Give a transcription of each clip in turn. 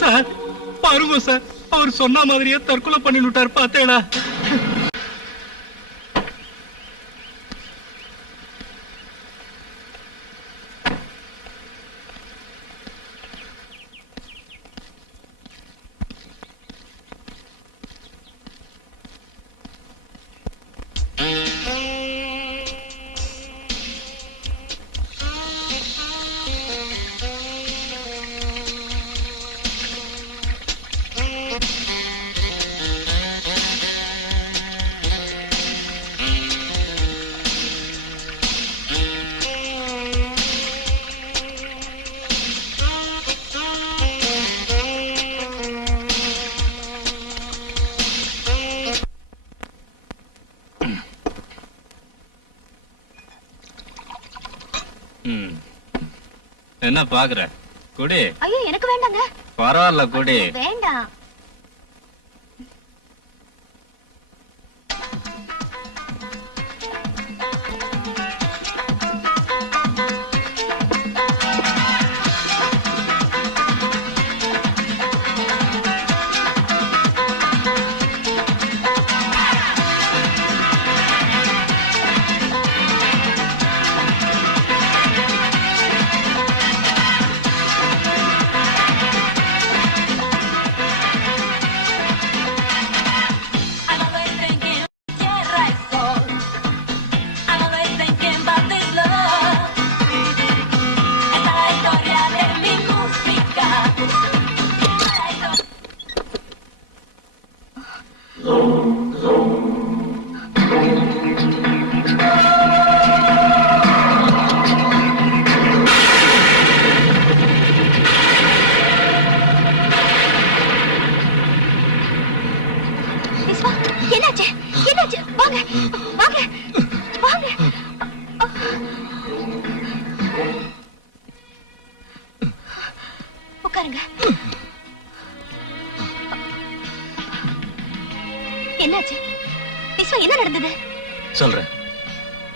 Sir பாருங்க sir, அவர் சொன்ன மாதிரியே தற்கொலை பண்ணிட்டார் பார்த்தேடா. என்ன பாக்குற? குடி. ஐயோ எனக்கு வேண்டாங்க. பரவாயில்ல குடி. வேண்டாம். என்னாச்சு விஸ்வா? என்ன நடந்தது? சொல்றேன்,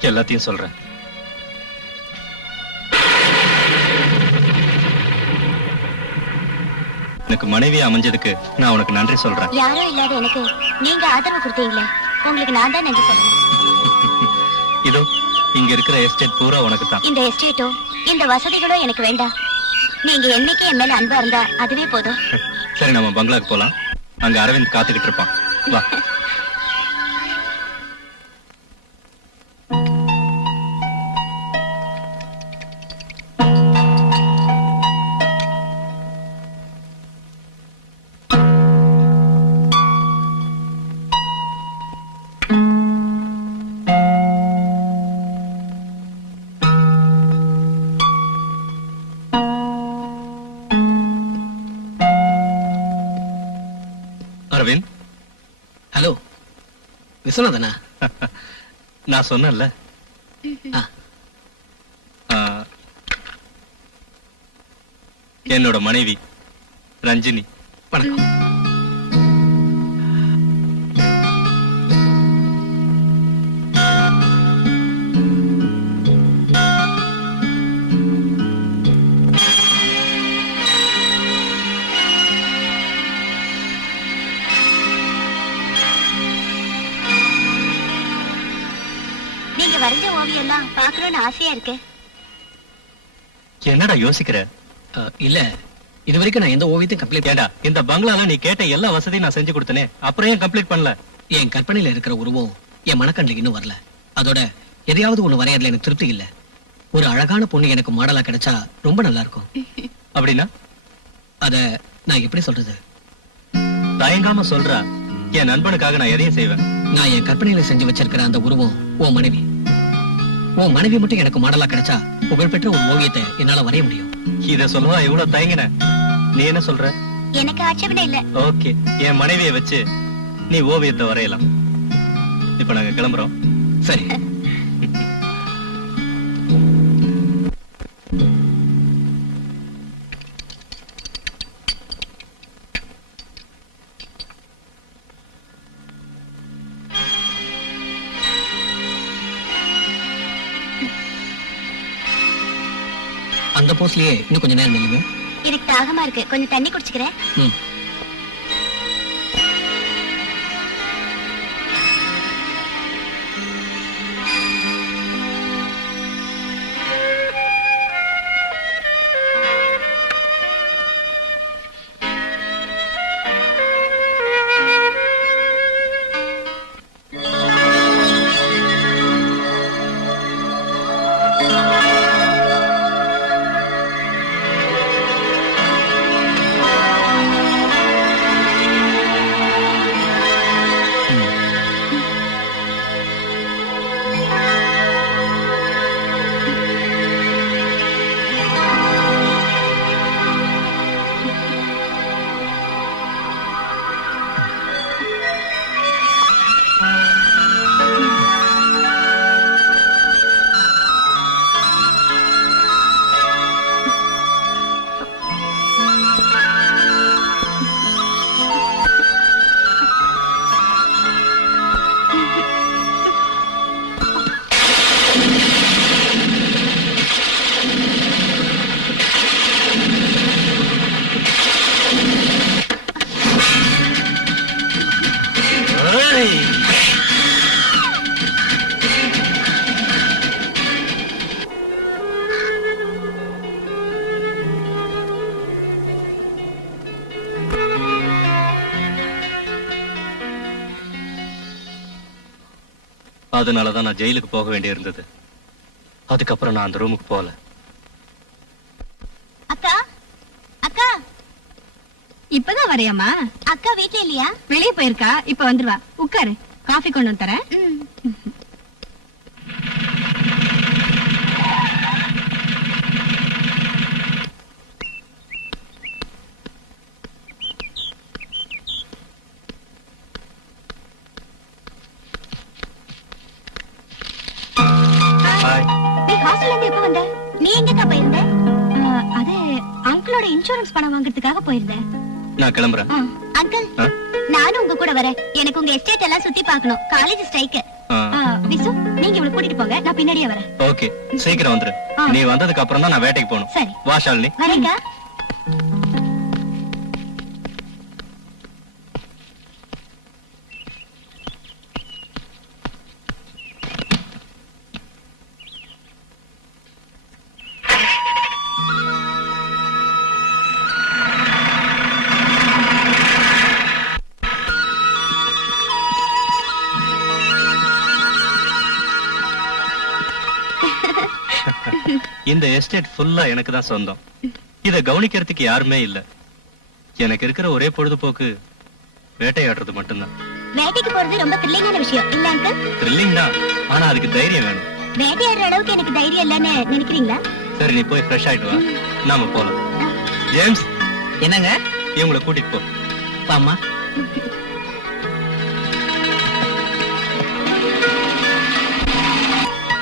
எல்லாத்தையும் சொல்றேன். எனக்கு மனைவி அமைஞ்சதுக்கு நான் உனக்கு நன்றி சொல்றேன். யாரோ இல்லாத எனக்கு நீங்க ஆதரவு கொடுத்தீங்களே, உங்களுக்கு நான் தான் நன்றி சொல்றேன். இதோ இங்க இருக்கிற எஸ்டேட் பூரா உனக்கு தான். இந்த எஸ்டேட்டோ இந்த வசதிகளோ எனக்கு வேண்டாம். நீங்க என்னைக்கு என் மேல அன்பா இருந்தா அதுவே போதும். சரி, நம்ம பங்களாக்கு போலாம். அங்க அரவிந்த் காத்துக்கிட்டு இருப்பான். வா. அரவிந்த். ஹலோ விஸ்வநாதனா? நான் சொன்னேன்ல, என்னோட மனைவி ரஞ்சினி. வணக்கம். வரைஞ்ச ஓவியம் எல்லாம் பாக்கணும்னு ஆசையா இருக்கு. என்னடா யோசிக்கிற? இல்ல, இது வரைக்கும் நான் எந்த ஓவியத்தையும் கம்ப்ளீட் ஏண்டா, இந்த பங்களால நீ கேட்ட எல்லா வசதியும் நான் செஞ்சு கொடுத்தனே, அப்புறம் ஏன் கம்ப்ளீட் பண்ணல? என் கற்பனையில இருக்கிற உருவம் என் மனக்கண்ணுக்கு இன்னும் வரல. அதோட எதையாவது ஒண்ணு வரையறதுல எனக்கு திருப்தி இல்ல. ஒரு அழகான பொண்ணு எனக்கு மாடலா கிடைச்சா ரொம்ப நல்லா இருக்கும். அப்படின்னா அத நான் எப்படி சொல்றது? தயங்காம சொல்றா, என் நண்பனுக்காக நான் எதையும் செய்வேன். நான் என் கற்பனையில செஞ்சு வச்சிருக்கிற அந்த உருவம் உன் மனைவி. உன் மனைவி மட்டும் எனக்கு மாடலா கிடைச்சா புகழ்பெற்ற ஒரு ஓவியத்தை என்னால வரைய முடியும். இத சொல்லவா எவ்வளவு தயங்கின? நீ என்ன சொல்ற? எனக்கு ஆட்சேபனை இல்ல. ஓகே, என் மனைவியை வச்சு நீ ஓவியத்தை வரையலாம். இப்ப நாங்க கிளம்புறோம். சரி. அந்த போஸ்ட்லயே இன்னும் கொஞ்ச நேரம் நில்லுங்க. எனக்கு தாகமா இருக்கு, கொஞ்சம் தண்ணி குடிச்சுக்கிறேன். ம். அதனாலதான் நான் ஜெயிலுக்கு போக வேண்டியிருந்தது. அதுக்கப்புறம் நான் அந்த ரூமுக்கு போகல. அக்கா, அக்கா, இப்பதான் வரையாமா? அக்கா வீட்ல இல்லையா? வெளியே போயிருக்கா, இப்ப வந்துருவா. உட்காரு, காஃபி கொண்டு வந்து தரேன். ஹாய். நீ ஹாஸ்டல்ல இருந்து எப்ப வந்த? நீ எங்கக்கா போயிருந்த? அது அங்கிளோட இன்சூரன்ஸ் பணம் வாங்குறதுக்காக போயிருந்தேன். நான் கிளம்புறேன். அங்கிள், ஆ? நானும் உங்க கூட வரேன். எனக்கு உங்க எஸ்டேட் எல்லாம் சுத்தி பார்க்கணும். College strike. விசு, நீங்க இவளை கூட்டிட்டு போங்க, நான் பின்னாடியே வரேன். ஓகே, சீக்கிரம் வந்துரு. நீ வந்ததுக்கு அப்புறம் தான் நான் வேட்டைக்கு போகணும். சரி. வா ஷாலினி. வரேங்க. இந்த எஸ்டேட் ஃபுல்லா எனக்கு தான் சொந்தம். இத கவனிக்கிறதுக்கு யாருமே இல்ல. எனக்கு இருக்கிற ஒரே பொழுதுபோக்கு வேட்டையாடுறது மட்டும்தான். வேட்டைக்கு போறது ரொம்ப த்ரில்லிங்கான விஷயம் இல்ல அங்கிள்? த்ரில்லிங் தான், ஆனா அதுக்கு தைரியம் வேணும். வேட்டையாடுற அளவுக்கு எனக்கு தைரியம் இல்லன்னு நினைக்கிறீங்களா? சரி, நீ போய் ஃப்ரெஷ் ஆயிட்டு வா, நாம போலாம். ஜேம்ஸ், என்னங்க? இவங்களை கூட்டிட்டு போ. வாம்மா.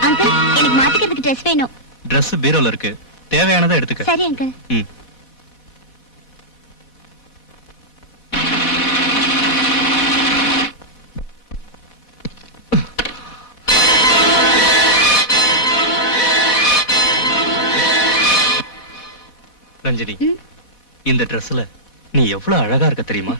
அங்கிள், எனக்கு மாத்திக்கிறதுக்கு ட்ரெஸ் வேணும். Dress பீரோல இருக்கு, தேவையானதை எடுத்துக்க. சரி அங்கிள். ரஞ்சினி, இந்த Dressல நீ எவ்வளவு அழகா இருக்க தெரியுமா?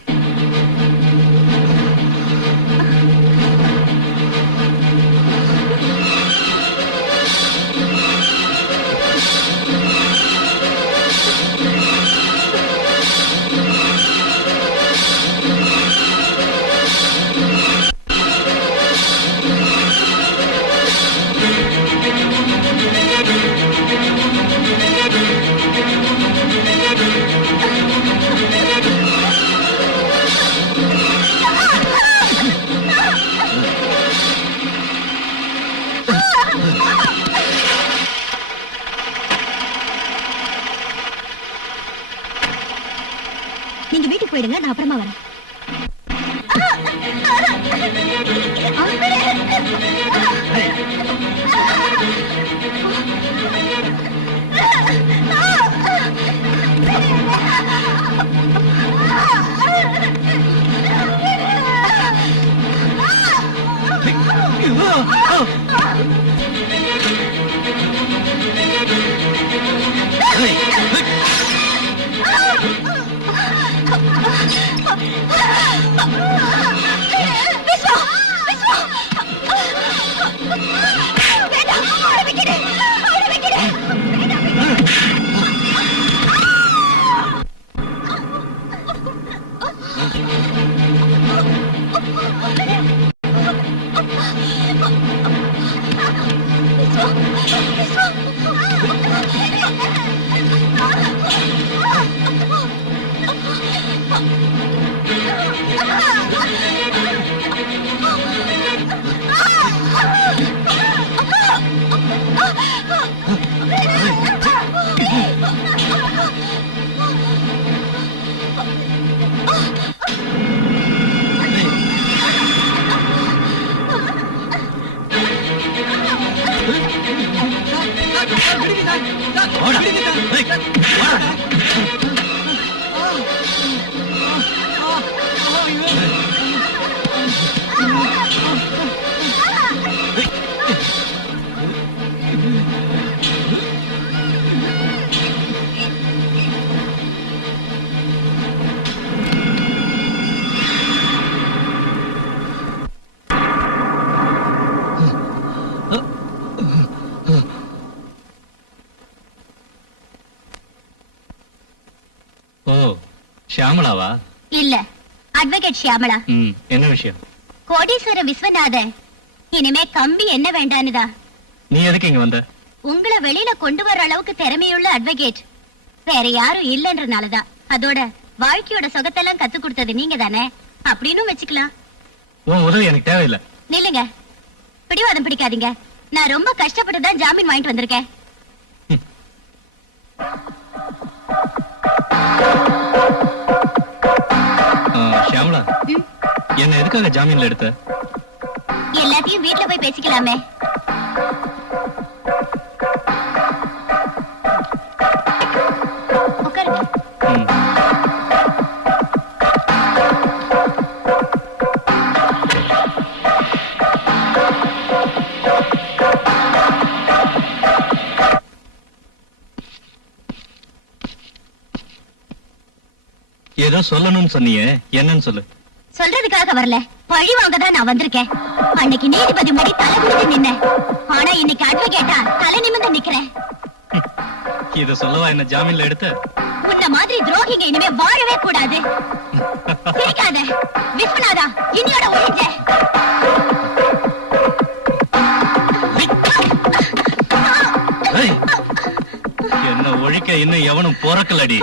நான் அப்புறமா வரேன். ஓ, ஷியாமளாவா? இல்ல, அட்வொகேட் ஷியாமளா. என்ன விஷயம்? கோடீஸ்வர விஸ்வநாதன் இனிமே கம்பி என்ன வேண்டானுதா. நீ எதுக்கு இங்க வந்த? உங்களை வெளியில கொண்டு வர அளவுக்கு திறமையுள்ள அட்வொகேட் வேற யாரும் இல்லன்றனாலதான். அதோட வாழ்க்கையோட சொகத்தெல்லாம் கத்து கொடுத்தது நீங்க தானே அப்படின்னு வச்சுக்கலாம். உன் உதவி எனக்கு தேவையில்லை. நில்லுங்க, பிடிவாதம் பிடிக்காதீங்க. நான் ரொம்ப கஷ்டப்பட்டு தான் ஜாமீன் வாங்கிட்டு வந்திருக்கேன். ஷியாமளா, என்ன எதுக்காக ஜாமீன்ல எடுத்த? எல்லாத்தையும் வீட்டுல போய் பேசிக்கலாமே. உட்காருங்க. ஏதோ சொல்லணும்னு சொன்னீங்க, என்னன்னு சொல்லு. சொல்றதுக்காக வரல, பழி வாங்க தான் நான் வந்திருக்கேன். அன்னைக்கு நீதிபதி முன்னாடி தலை குனிந்து நின்னேன். ஆனா இன்னைக்கு அட்வொகேட்டா தலை நிமிர்ந்து நிக்கிறேன். இத சொல்லவா என்ன ஜாமீன்ல எடுத்த? உன்ன மாதிரி துரோகிங்க இனிமே வாழவே கூடாது. சிரிக்காத விஸ்வநாதா, இன்னையோட ஒழிஞ்ச. என்ன ஒழிக்க இன்னும் எவனும் பொறக்கலடி.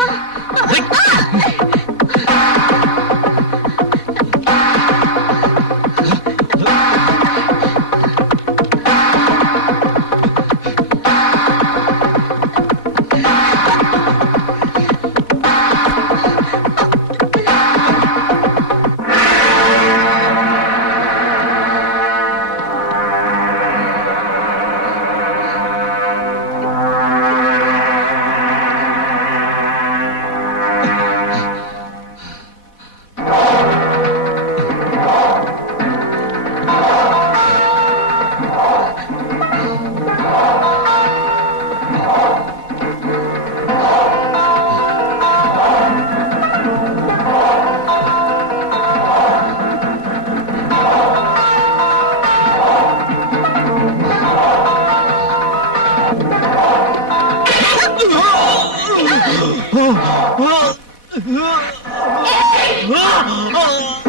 Oh!